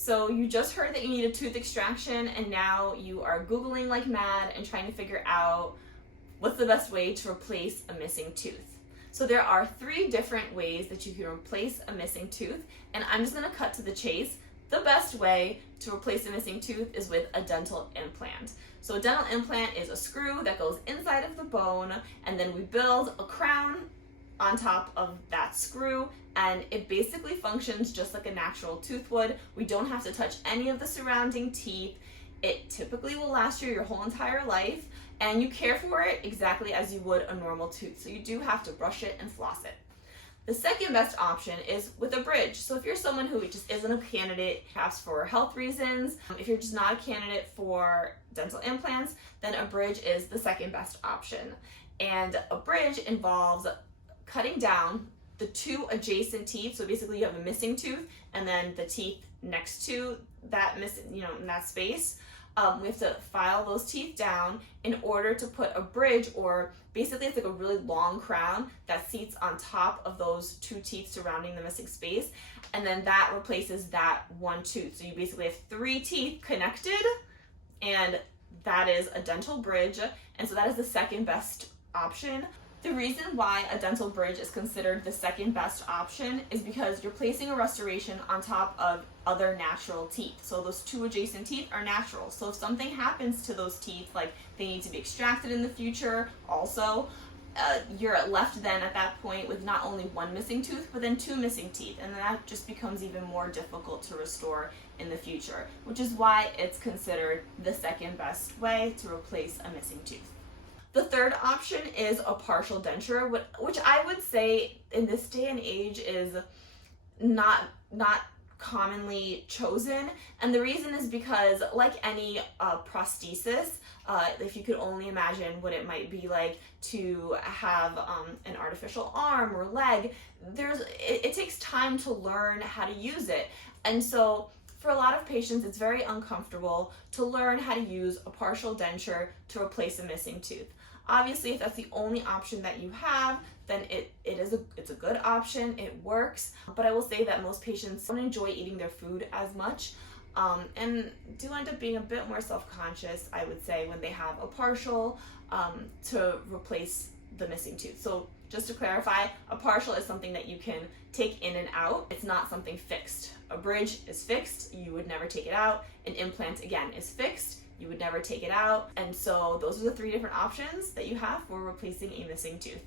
So you just heard that you need a tooth extraction, and now you are Googling like mad and trying to figure out what's the best way to replace a missing tooth. So there are 3 different ways that you can replace a missing tooth, and I'm just gonna cut to the chase. The best way to replace a missing tooth is with a dental implant. So a dental implant is a screw that goes inside of the bone, and then we build a crown on top of that screw, and it basically functions just like a natural tooth would. We don't have to touch any of the surrounding teeth. It typically will last you your whole entire life, and you care for it exactly as you would a normal tooth. So you do have to brush it and floss it. The second best option is with a bridge. So if you're someone who just isn't a candidate, perhaps for health reasons, if you're just not a candidate for dental implants, then a bridge is the second best option. And a bridge involves cutting down the 2 adjacent teeth. So basically you have a missing tooth and then the teeth next to that missing, in that space. We have to file those teeth down in order to put a bridge, or basically it's like a really long crown that seats on top of those 2 teeth surrounding the missing space, and then that replaces that 1 tooth. So you basically have 3 teeth connected, and that is a dental bridge, and so that is the second best option. The reason why a dental bridge is considered the second best option is because you're placing a restoration on top of other natural teeth. So those 2 adjacent teeth are natural. So if something happens to those teeth, like they need to be extracted in the future also, you're left then at that point with not only 1 missing tooth, but then 2 missing teeth. And that just becomes even more difficult to restore in the future, which is why it's considered the second best way to replace a missing tooth. The third option is a partial denture, which I would say in this day and age is not commonly chosen. And the reason is because, like any prosthesis, if you could only imagine what it might be like to have an artificial arm or leg, it takes time to learn how to use it. And so for a lot of patients, it's very uncomfortable to learn how to use a partial denture to replace a missing tooth. Obviously, if that's the only option that you have, then it's a good option, it works. But I will say that most patients don't enjoy eating their food as much, and do end up being a bit more self-conscious, I would say, when they have a partial to replace the missing tooth. So just to clarify, a partial is something that you can take in and out. It's not something fixed. A bridge is fixed, you would never take it out. An implant, again, is fixed, you would never take it out. And so those are the 3 different options that you have for replacing a missing tooth.